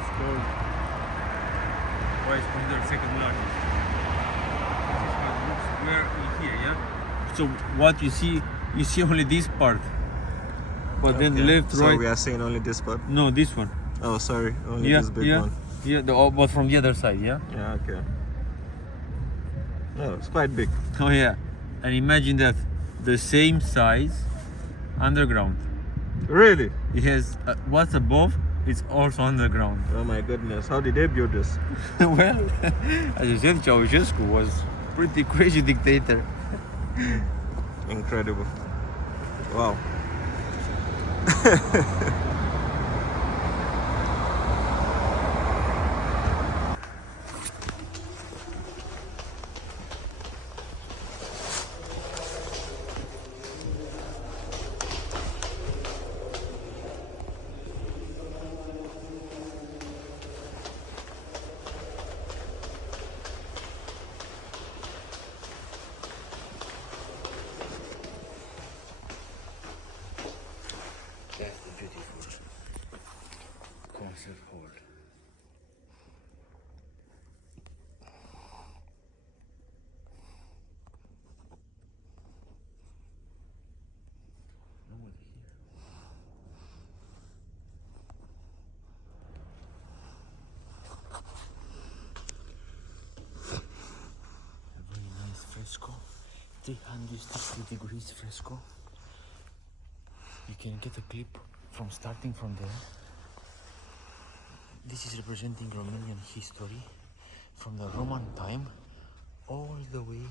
is called, why it's considered second largest. This is how it looks where in here, yeah? So what you see only this part. But then left, so right. we are seeing only this part? No, this one. Oh, sorry, only this big one. Yeah, but from the other side, yeah? Yeah, okay. No, it's quite big. Oh yeah. And imagine that the same size underground. Really? It has what's above, it's also underground. Oh my goodness, how did they build this? Well, as you said, Ceausescu was pretty crazy dictator. Incredible. Wow. That's the beautiful concert hall. Nobody here. A very nice fresco, 360 degrees fresco. You can get a clip from starting from there. This is representing Romanian history from the Roman time all the way,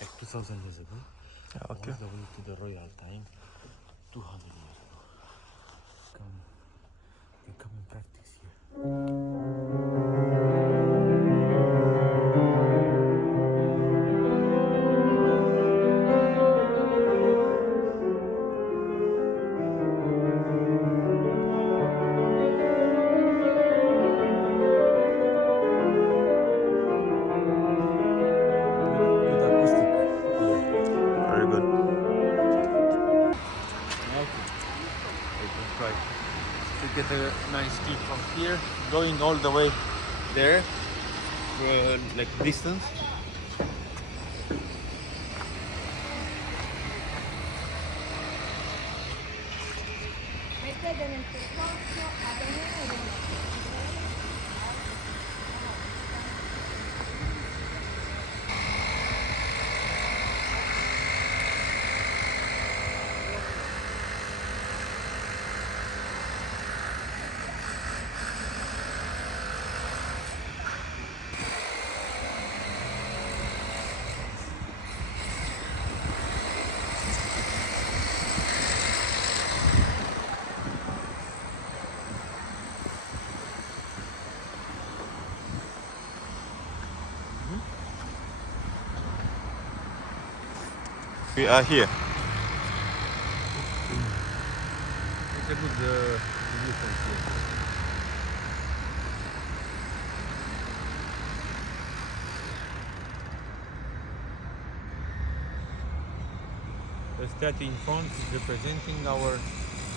like 2000 years ago, all the way to the royal time, 200 years ago. They come and practice here. Good acoustic. Very good. Okay. We can try to get a nice clip from here, going all the way there, like distance. Mettete nel percorso a tenere. We are here. It's a good view from here. The statue in front is representing our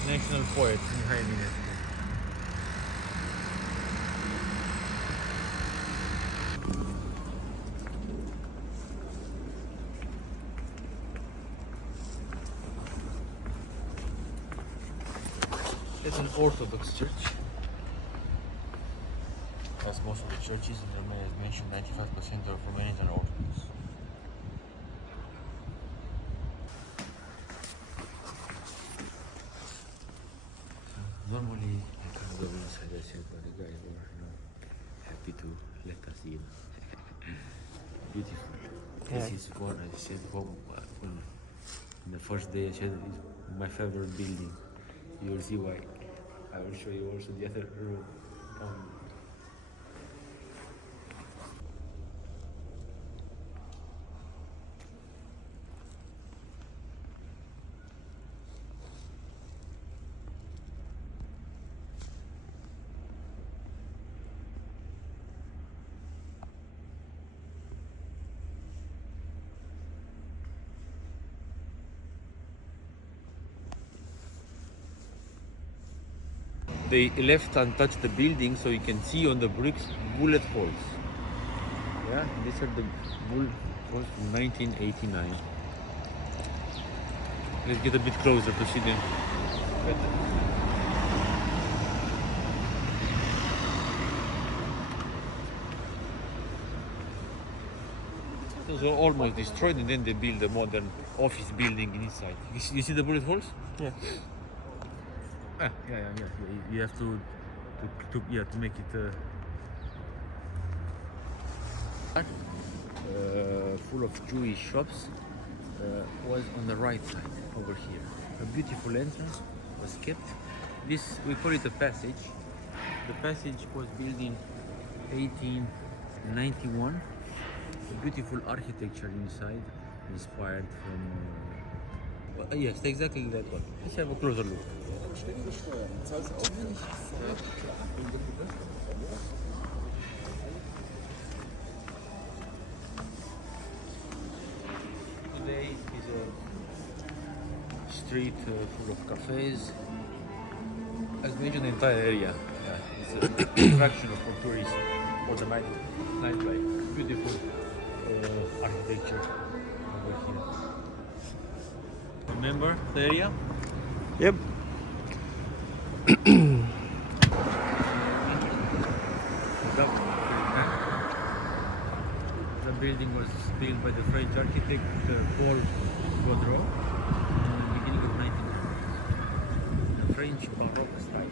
national poet, Mihai Eminescu. It's an Orthodox church. As most of the churches in Romania, as mentioned, 95% of Romanians are Orthodox. Normally, I can't go inside the church, but the guys were, happy to let us in. Beautiful. This is one, I said, in the first day, I said, it's my favorite building. You will see why. I will show you also the other room. they left untouched the building, so you can see on the bricks bullet holes. Yeah, these are the bullet holes from 1989. Let's get a bit closer to see them better. Those are almost destroyed, and then they build a modern office building inside. You see the bullet holes? Yeah. Yeah. You have to make it full of Jewish shops. Was on the right side over here. A beautiful entrance was kept. This, we call it a passage. The passage was built in 1891. A beautiful architecture inside, inspired from yes, exactly that one. Let's have a closer look. Today is a street full of cafes. As mentioned, the entire area is an attraction for tourists for the nightlife. Beautiful architecture over here. Remember the area? Yep. The building was built by the French architect Paul Gaudreau in the beginning of 1900s. The French Baroque style.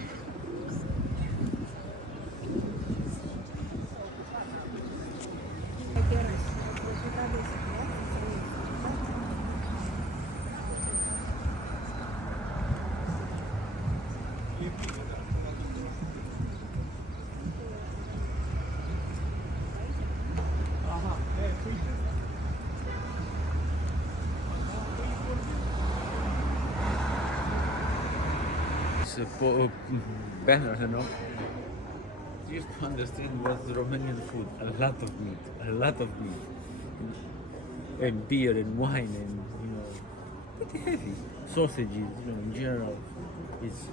Banner, you know. Just to understand what's Romanian food. A lot of meat, and beer and wine, and pretty heavy. Sausages, in general. It's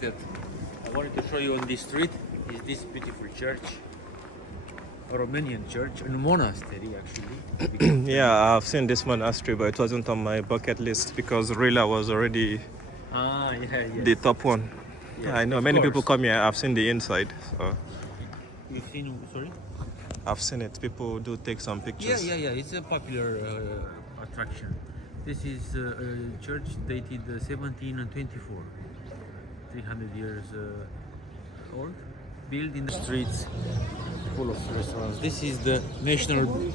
that I wanted to show you on this street is this beautiful church, a Romanian church, a monastery actually. Yeah, I've seen this monastery, but it wasn't on my bucket list because Rila was already the top one. Yeah, I know of many course. people come here. I've seen the inside, so You've seen, sorry? I've seen it. People do take some pictures. Yeah. It's a popular attraction. This is a church dated 1724, 300 years old, built in the streets full of restaurants. This is the National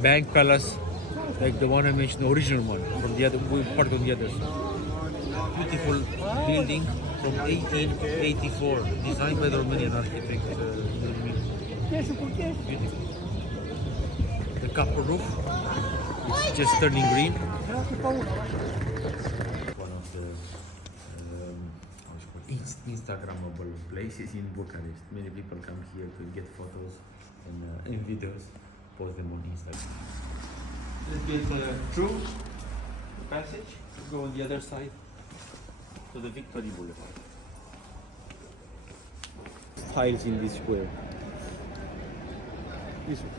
Bank Palace, like the one I mentioned, the original one, from the other, we parked on the other side. Beautiful building from 1884, designed by the Romanian architect. Beautiful. The copper roof is just turning green. One of the Instagrammable places in Bucharest. Many people come here to get photos and videos, post them on Instagram. Let's get through the passage. Let's go on the other side to the Victory Boulevard. Tiles in this square. This one.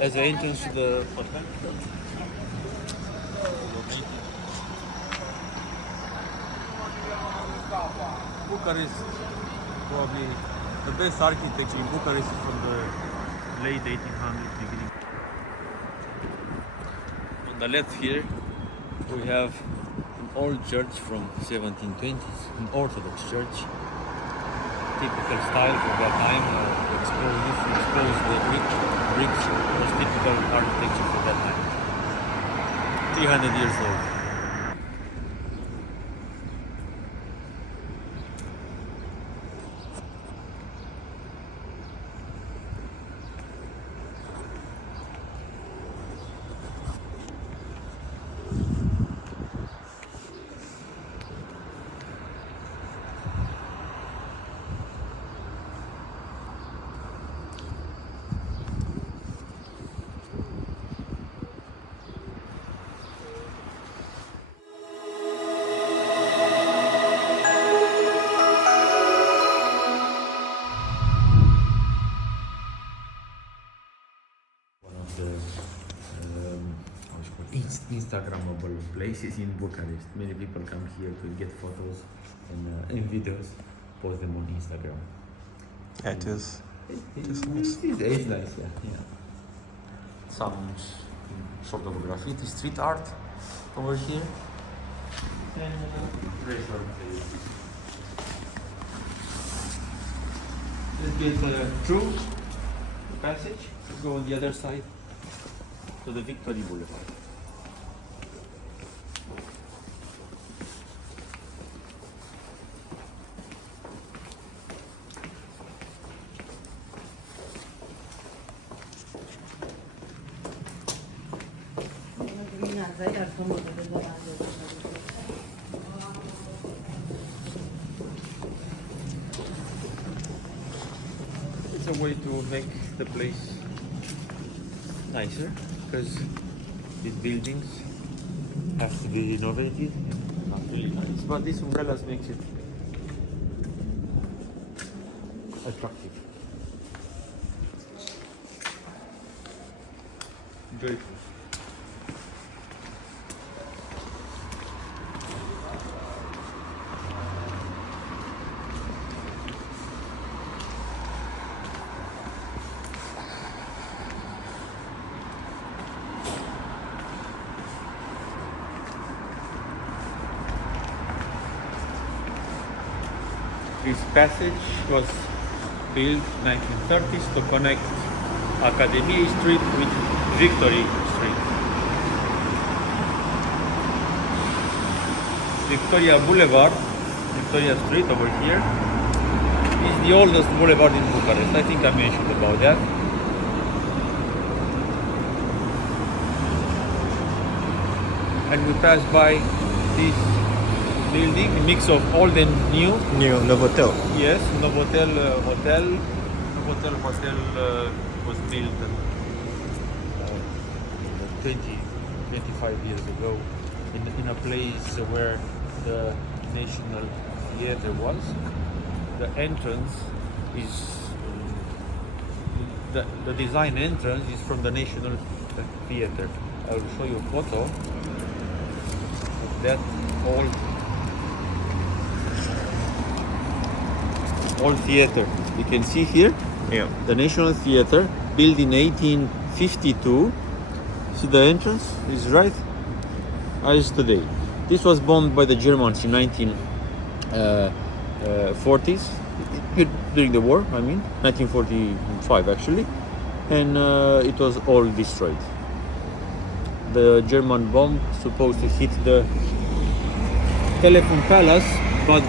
As the entrance to the hotel. Bucharest, probably the best architecture in Bucharest is from the late 1800s, beginning. the left here, we have an old church from 1720s, an Orthodox church. Typical style for that time. Expose the bricks was typical architecture for that time. 300 years old. Instagrammable places in Bucharest. Many people come here to get photos and videos, post them on Instagram. Yeah, it is. It is nice. It's nice, yeah. Some sort of graffiti, street art over here. And let's get through the passage. Let's go on the other side to the Victory Boulevard. It's a way to make the place nicer, because these buildings have to be renovated. Not really nice, but these umbrellas makes it attractive, joyful. This passage was built 1930s to connect Academy Street with Victory Street. Victoria Boulevard, Victoria Street over here, is the oldest boulevard in Bucharest. I think I mentioned about that. And we passed by this building, a mix of old and new. New Novotel. Yes, Novotel Hotel. Novotel Hotel was built 25 years ago in a place where the National Theatre was. The entrance is, the design entrance is from the National Theatre. I will show you a photo of that old theater. You can see here, Yeah. the National Theatre, built in 1852. See the entrance is right as today. This was bombed by the Germans in 1940s, during the war, 1945 actually, and it was all destroyed. The German bomb supposed to hit the Telephone Palace, but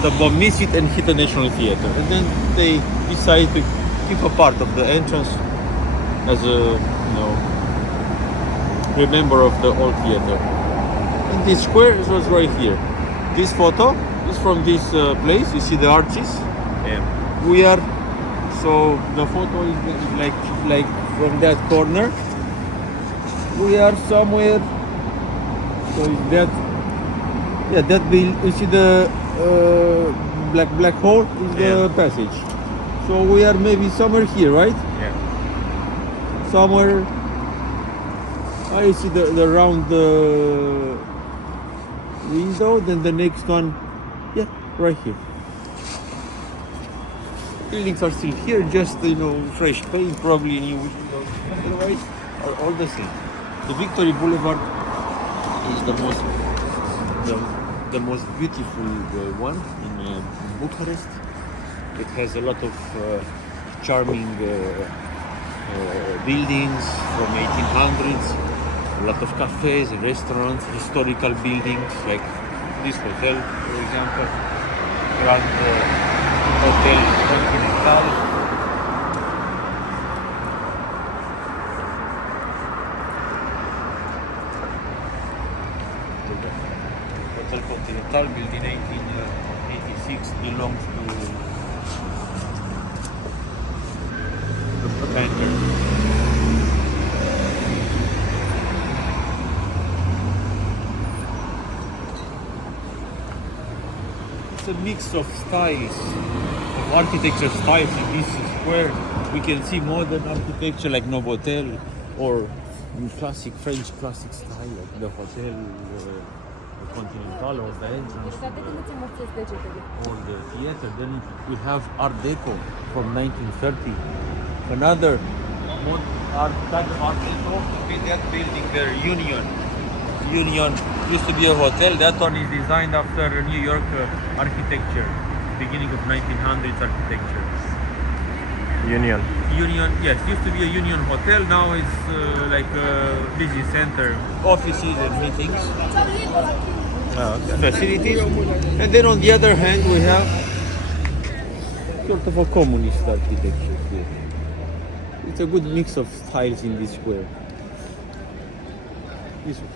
the bomb missed it and hit the National Theatre. And then they decided to keep a part of the entrance as a, remember of the old theatre. And this square was right here. This photo is from this place. You see the arches. Yeah. We are, so the photo is like from that corner. We are somewhere. So is that, yeah, that build. You see the black hole is the passage. So we are maybe somewhere here, right? Yeah. Somewhere. You see the round window. Then the next one, yeah, right here. Buildings are still here, just fresh paint, probably new windows. Otherwise, are all the same. The Victory Boulevard is the most beautiful one in Bucharest. It has a lot of charming buildings from 1800s, a lot of cafes, restaurants, historical buildings like this hotel, for example, Grand Hotel Continental. Hotel Continental, built in 1886, belongs to the banker. It's a mix of styles, of architecture styles in this square. We can see modern architecture like Novotel or classic French classic style like the hotel Continental or the entrance or the theater. Then we have Art Deco from 1930. Another type of Art Deco, that building there, Union. Union used to be a hotel. That one is designed after New York architecture, beginning of 1900s architecture. Union. Union, yes, used to be a Union hotel. Now it's like a busy center, offices and meetings, facilities. And then on the other hand, we have sort of a communist architecture here. It's a good mix of styles in this square. This one.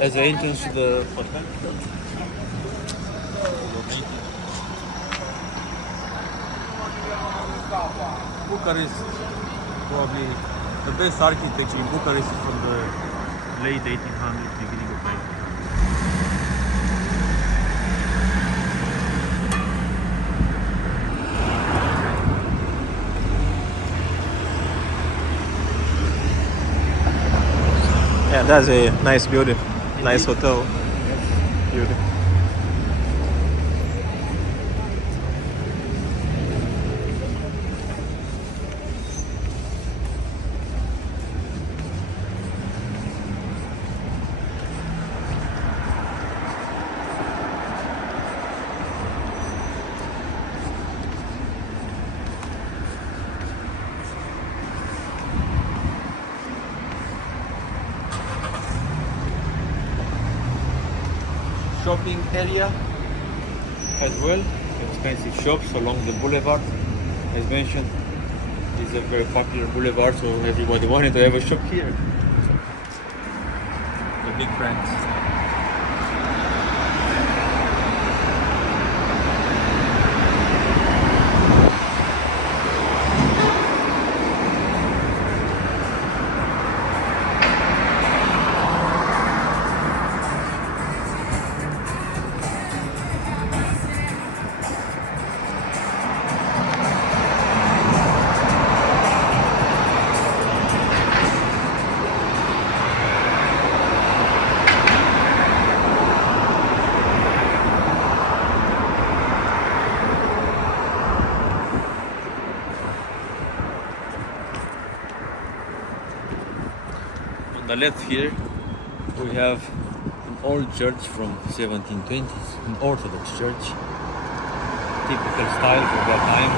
As an entrance to the hotel. Bucharest, probably the best architecture in Bucharest is from the late 1800s, beginning of 1900s. Yeah, that's a nice building, nice hotel. Beauty. Shopping area as well, expensive shops along the boulevard. As mentioned, this is a very popular boulevard, so everybody wanted to have a shop here. So, the big brands. On the left here, we have an old church from 1720s, an Orthodox church, typical style for that time.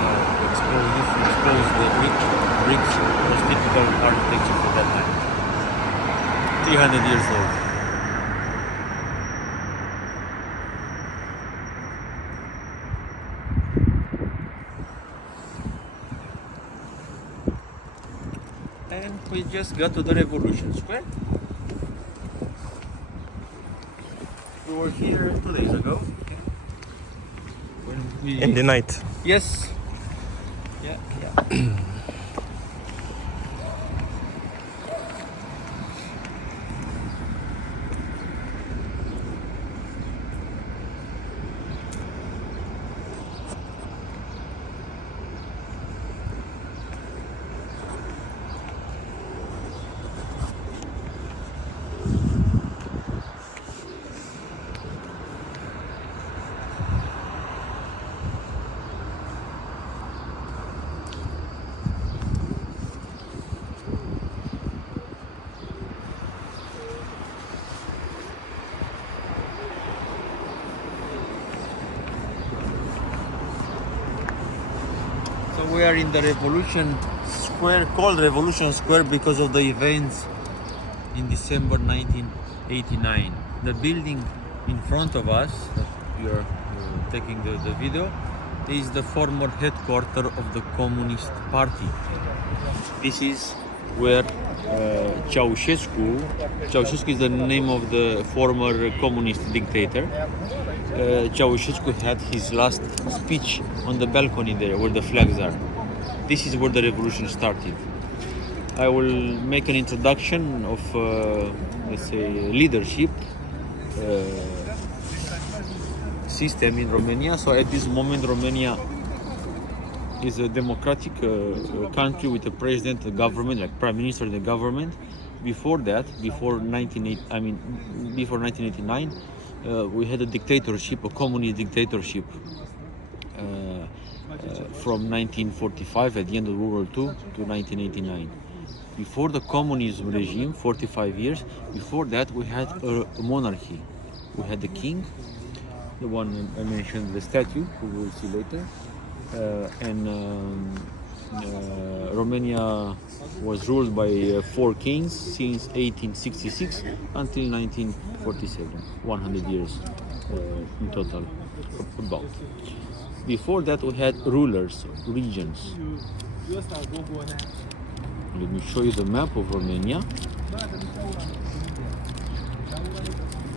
Expose the bricks, was typical architecture for that time. 300 years old. And we just got to the Revolution Square. We were here 2 days ago. When we... In the night. Yes. Yeah. we are in the Revolution Square, called Revolution Square because of the events in December 1989. The building in front of us, that we are taking the video, is the former headquarters of the Communist Party. This is where Ceausescu is the name of the former communist dictator. Ceausescu had his last speech on the balcony there where the flags are. This is where the revolution started. I will make an introduction of, let's say, leadership system in Romania. So at this moment, Romania is a democratic country with a president, a government, like prime minister, and the government. Before that, before 1989, we had a dictatorship, a communist dictatorship, from 1945 at the end of World War II to 1989. Before the communism regime, 45 years, before that we had a monarchy. We had the king, the one I mentioned, the statue, who we'll see later. Romania was ruled by 4 kings since 1866 until 1947, 100 years in total, about. Before that we had rulers, regions. Let me show you the map of Romania.